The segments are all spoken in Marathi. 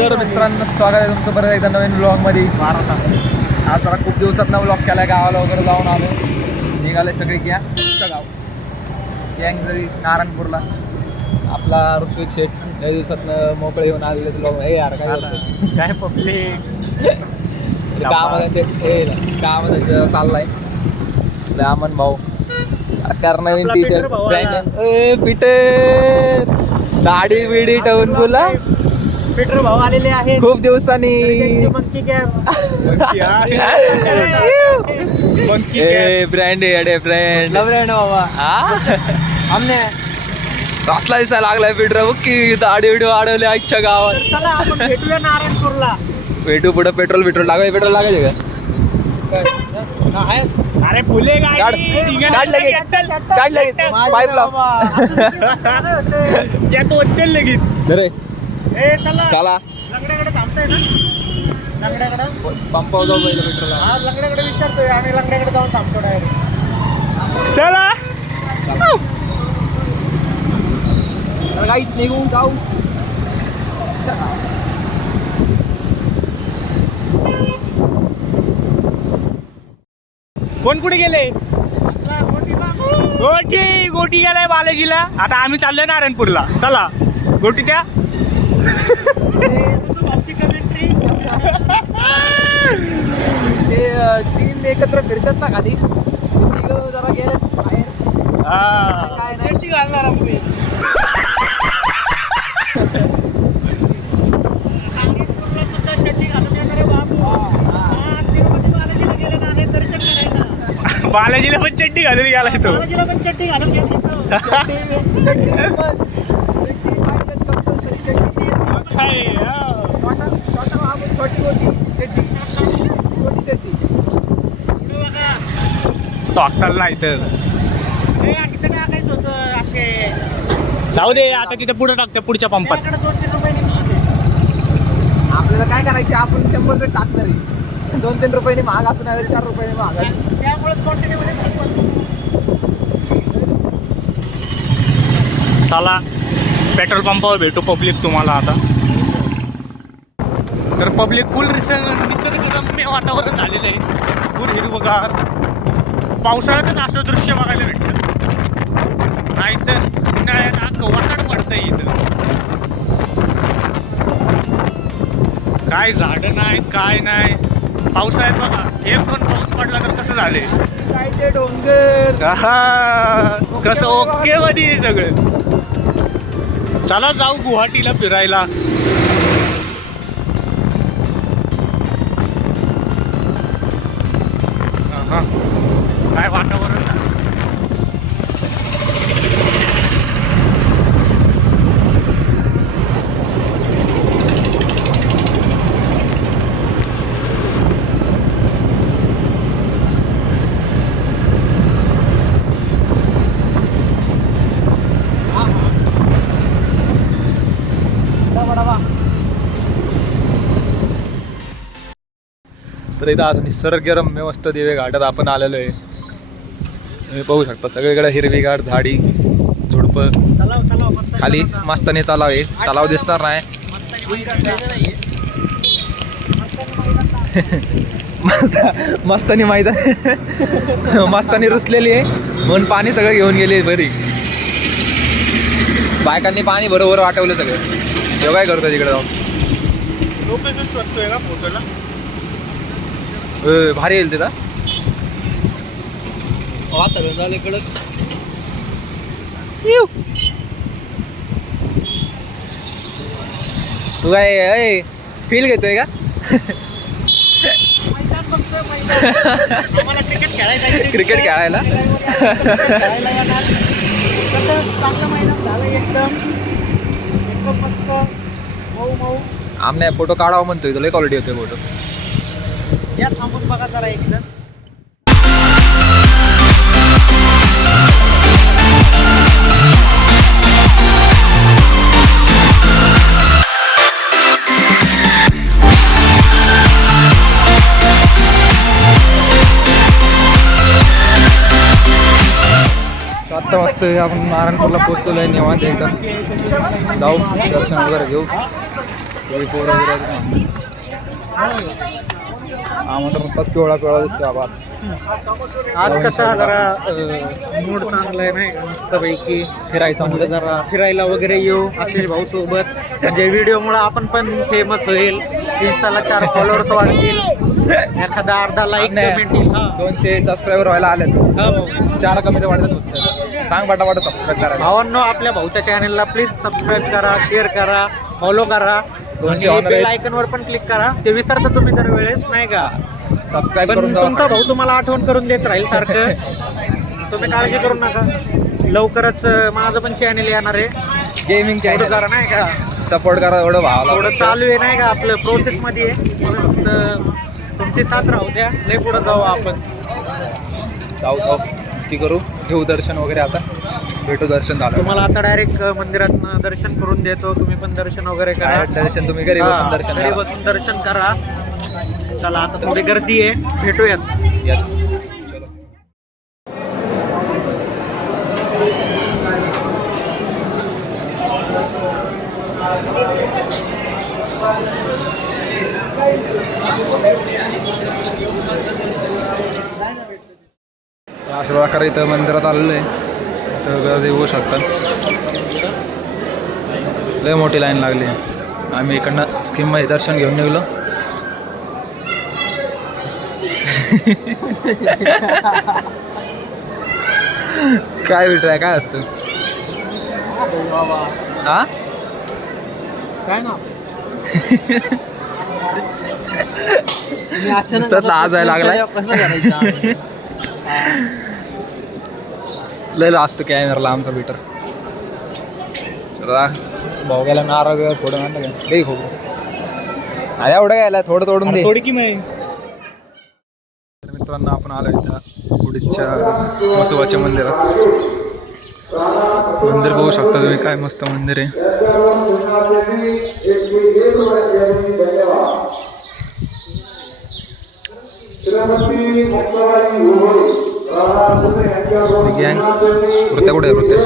तर मित्रांनो स्वागत आहे तुमचं परत एकदा नवीन ब्लॉगमध्ये. आज जरा खूप दिवसात ब्लॉग केला, गावाला वगैरे जाऊन आलो. निघाले सगळे गाव गँग जरी नारायणपूरला. आपला ऋत्विक शेठ या दिवसातनं मोकळे येऊन आलेले ब्लॉग. हे यार काय पब्लिक गावामध्ये चाललाय अमन भाऊ. कर नवीन टी शर्ट पीटर दाढी बिडी ठेवून बोला. पीटर भाऊ आलेले आहेत खूप दिवसांनी. मंकी कॅप ब्रँड आहे ब्रँड बाबा. आमने रातला दिसायला लागलाय पीटर. बघ की दाढी बिडी वाढवली आजच्या गावात. चला आपण भेटूया नारायणपूरला. भेटू पुढं. पेट्रोल लागायचे का? अरे फुले काढ लगेच पाईप लाव. लगेच अरे चला चला लंगड्याकडे थांबताय ना. लंगड्याकडे पंपावर जाऊ पहिलं पेट्रोल. हा लंगड्याकडे विचारतोय आम्ही. लंगड्याकडे जाऊन थांबतो डायरेक्ट. चला काहीच निघून जाऊ. कोण कुठे गेले? गोटी गेलाय बालाजीला. आता आम्ही चाललोय नारायणपूरला. चला गोटीच्या तीन एकत्र फिरतात ना खाली. जरा गेले चट्टी घालणार आम्ही. बालाजीला पण चड्डी घालून गेला तो. चड्डी घालून टॉक्टर नाही तर जाऊ दे. आता तिथे पुढे टाकते पुढच्या पंपात. आपल्याला काय करायचे? आपण 100 रुपये टाकणार. 2-3 रुपयांनी महाग असं नाही, 4 रुपयांनी महाग. चला पेट्रोल पंपावर भेटू पब्लिक तुम्हाला. आता तर पब्लिक फुल निसर्गरम्य वातावरण झालेलं आहे. फुल हिरवगार. पावसाळ्यातच असं दृश्य बघायला भेटतं. नाही तर उन्हाळ्यात वासाड पडतं इथं. काय झाडं नाहीत काय नाही. पावसाळ्यात बघा 1-2 पाऊस पडला तर कसं झाले. काय ते डोंगर कसं ओके मध्ये सगळं. चला जाऊ गुवाहाटीला फिरायला. काय वातावरण. तर इथं आज निसर्गरम्य मस्त दिवे घाटात आपण आलेलो आहे. तुम्ही बघू शकता सगळीकडे हिरवीगार झाडी झुडपं. खाली मस्तानी तलाव आहे. तलाव दिसणार नाही. मस्तानी मैदान. मस्तानी रुसलेली आहे म्हणून पाणी सगळं घेऊन गेले बरी. बायकांनी पाणी बरोबर वाटवलं सगळं. हे काय करतो तिकडे जाऊन. लोकेशन शोधतोय का फोटोला. भारी येईल तिथं. वातावरण झालं कडक. तू काय फील घेतोय का? क्रिकेट खेळायला. आमने फोटो काढावा म्हणतोय. तुला क्वालिटी होते फोटो. या थांबून बघा जरा एकदा. आता मस्त आपण नारायणपूरला पोहोचलेलो आहे. निवांत एकदम जाऊ दर्शन वगैरे घेऊ. सगळी पोरं वगैरे आहेत ना. हा म्हणतो नुसताच पिवळा पिवळा दिसतो बाबा आज कसा जरा मूड चांगला आहे नाही का मस्तपैकी फिरायचा म्हणजे जरा फिरायला वगैरे येऊ आशिष भाऊ सोबत म्हणजे व्हिडिओमुळे आपण पण फेमस होईल इंस्टाला 4 फॉलोअर्स वाढतील एखादा अर्धा लाईक कमेंट येईल 200 सबस्क्रायबर व्हायला आलेत. हा भाऊ 4 कमी वाढतात होते. सांग पटापट सबस्क्राईब करा. भावांनो आपल्या भाऊच्या चॅनलला प्लीज सबस्क्राईब करा शेअर करा फॉलो करा 200 honor बेल आहेत. आयकन वर पण क्लिक करा ते विसरता तुम्ही दर वेळेस नाही का सबस्क्राईब पण करून तुमचा जावा. भाऊ तुम्हाला आठवण करून देत राहील सारखं तुम्ही काळजी करू नका लवकरच माझं पण चॅनल येणार आहे गेमिंग एवढं चॅनल करा नाही का सपोर्ट करा एवढं भावाला. थोडं चालू आहे नाही का आपलं प्रोसेस मध्ये आहे म्हणून फक्त तुमची साथ राहू द्या लय पुढे जाऊ आपण जाऊ ती करू घेऊ दर्शन वगैरे. आता भेटू दर्शन झालं. तुम्हाला आता डायरेक्ट मंदिरात दर्शन करून देतो तुम्ही पण दर्शन वगैरे करा Direct दर्शन तुम्ही घरी बसून हा, दर्शन घरी करा. बसून दर्शन करा चला आता थोडी गर्दी आहे भेटूयात यस. अशा प्रकारे इथं मंदिरात आलेलं आहे. इथं गर्दी होऊ शकतं. लय मोठी लाईन लागली. आम्ही इकडनं स्कीममध्ये दर्शन घेऊन निघलो. काय विचार काय असतं हा काय ना नुसताच लाज आहे लागलाय. कसं करायचं लय असतो कॅमेराला आमचा बीटर. चला भाऊ गेला नारळ बिळ फोडून आणलं काय दे खूप अरे एवढं घ्यायला थोडं तोडून दे. थोडी की नाही तर मित्रांनो आपण आलो इथं पुढच्या मसोबाच्या मंदिरात. मंदिर बघू शकता तुम्ही काय मस्त मंदिर आहे. गँग वृत्या कुठे वृत्या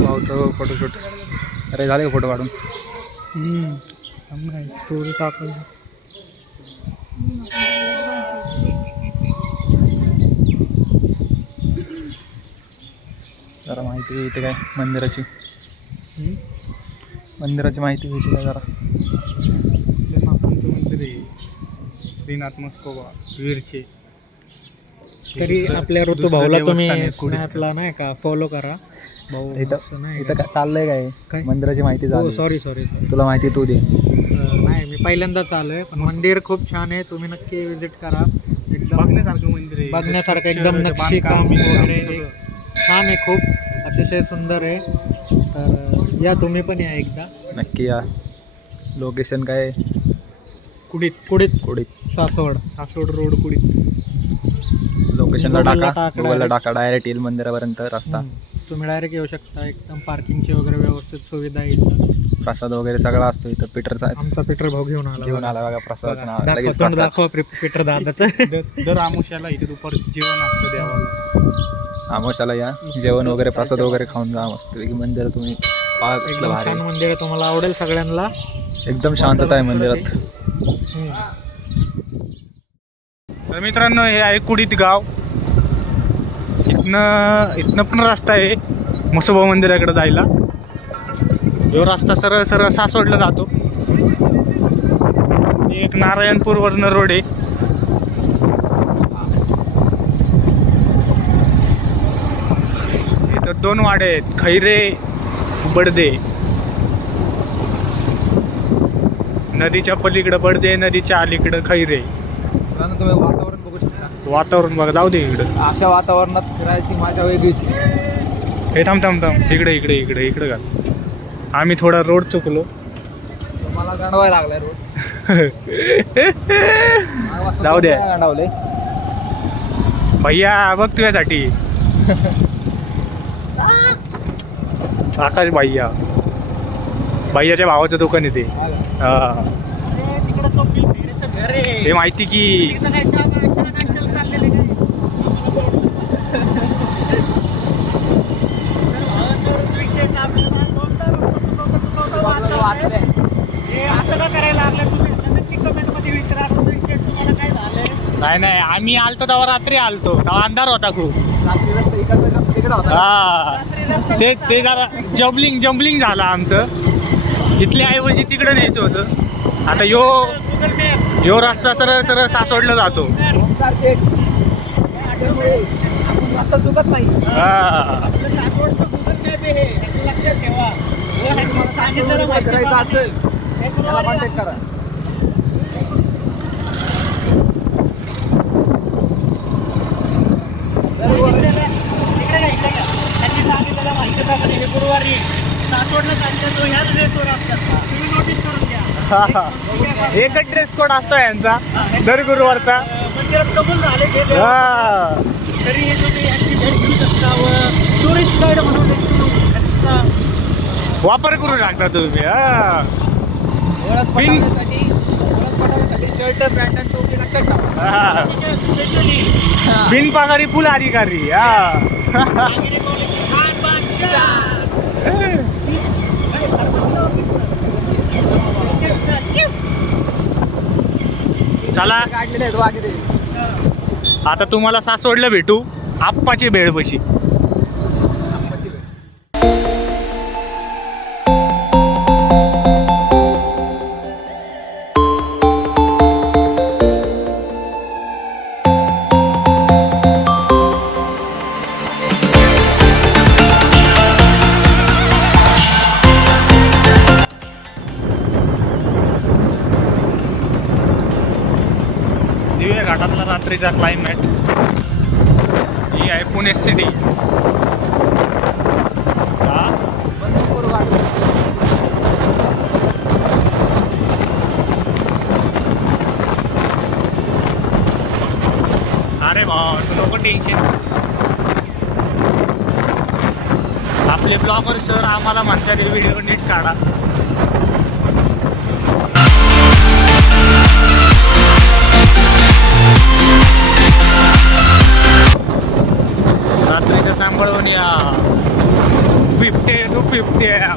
भाऊचं फोटोशूट. अरे झाले का फोटो काढून. स्टोरी टाकून जरा माहिती इथे काय मंदिराची माहिती घेते काय जरा. मंदिर आहे श्रीनाथ मस्कोबा वीरचे तरी आपल्या ऋतुभाऊला तुम्ही स्नॅपला नाही का फॉलो करा भाऊ असं नाही इथं काय चाललंय काय मंदिराची माहिती हो झाली. सॉरी तुला माहिती तू दे. नाही मी पहिल्यांदाच आलोय पण मंदिर खूप छान आहे तुम्ही नक्की विजिट करा एकदम बघण्यासारखं मंदिर आहे बघण्यासारखं एकदम नक्षी काम वगैरे छान आहे खूप अतिशय सुंदर आहे तर या तुम्ही पण या एकदा नक्की या. लोकेशन काय कुडीत कुडीत कोडीत सासवड रोड कुडीत लोकेशनला Google ला टाका टाका गुगलला direct. टाका डायरेक्ट येईल मंदिरापर्यंत रस्ता. तुम्ही डायरेक्ट येऊ शकता एकदम पार्किंगची वगैरे व्यवस्थित सुविधा येईल प्रसाद वगैरे सगळा असतो इथं. पीटरचा आमचा पीटर भाऊ घेऊन आला बघा प्रसादाचं नाव दाखवा, लगेच तोंड प्रसाद. दाखवा पीटर दादाचं दर आमुष्याला इथे दुपारी जेवण असतं देवाला आमोशाला या जेवण वगैरे प्रसाद वगैरे खाऊन जा मस्त मंदिर तुम्ही पाहा कसलं एकदम भारी छान आहे. मंदिर आहे तुम्हाला आवडेल सगळ्यांना एकदम शांतता आहे मंदिरात. तर मित्रांनो हे आहे कुडीत गाव. इथनं पण रस्ता आहे मसोबा मंदिराकडे जायला. जो रस्ता सरळ सरळ सासवडला जातो. एक नारायणपूरवरनं रोड आहे. इथं 2 वाडे आहेत खैरे बडदे. नदीच्या पलीकडं बडदे, नदीच्या अलीकडं खैरे. मित्रांनो, तुम्ही वातावरण बघू शकता. वातावरण बघा, जाऊ दे इकडं. अशा वातावरणात फिरायची मजा वेगळीच. हे थांब थांब थांब, इकडे इकडे इकडे इकडे घाल. आम्ही थोडा रोड चुकलो. मला गांडवाय लागलाय रोड. जाऊ द्या. गांडावले भैया बघ तुझ्यासाठी. आकाश भैया, भैयाच्या भावाचं दुकान आहे ते. हा, ते माहिती की. नाही नाही, आम्ही आलतो तेव्हा रात्री आलतो, तेव्हा अंधार होता खूप. हा, ते जरा जम्बलिंग झालं आमचं. इथल्या ऐवजी तिकडं न्यायचं होतं. आता यो रस्ता सरळ सरळ सासवडला जातो. चुकत नाही. हा, करायचं असेल त्याला कॉन्टॅक्ट करा. गुरुवारी सासवडला तो ह्याच ड्रेसवर असतात. तुम्ही नोटीस करून घ्या. एकच ड्रेस कोड असतो यांचा दर गुरुवारचा. मंदिरात कबूल झाले ते देव. हा, तरी हे तुम्ही यांची भेट घेऊ शकता व टुरिस्ट गाईड म्हणून यांचा वापर करू शकता तुम्ही. हा, ओळख पटवण्यासाठी शर्ट पॅन्ट आणि टोपी लक्षात ठेवा. हा. स्पेशली बिन पगारी फुल अधिकारी. हा, चला काढलेले आहेत वाघे ते. आता तुम्हाला सासवडला भेटू आप्पाची भेळपशी. दिव्या घाटातला रात्रीचा क्लायमेट. ही आहे पुणे सिटी. अरे भाऊ, तू नको टेन्शन. आपले ब्लॉगर सर आम्हाला म्हणतात व्हिडिओ नीट काढा. रात्रीचं सांभाळून या. बिबट्या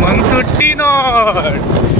मग सुट्टी नोट.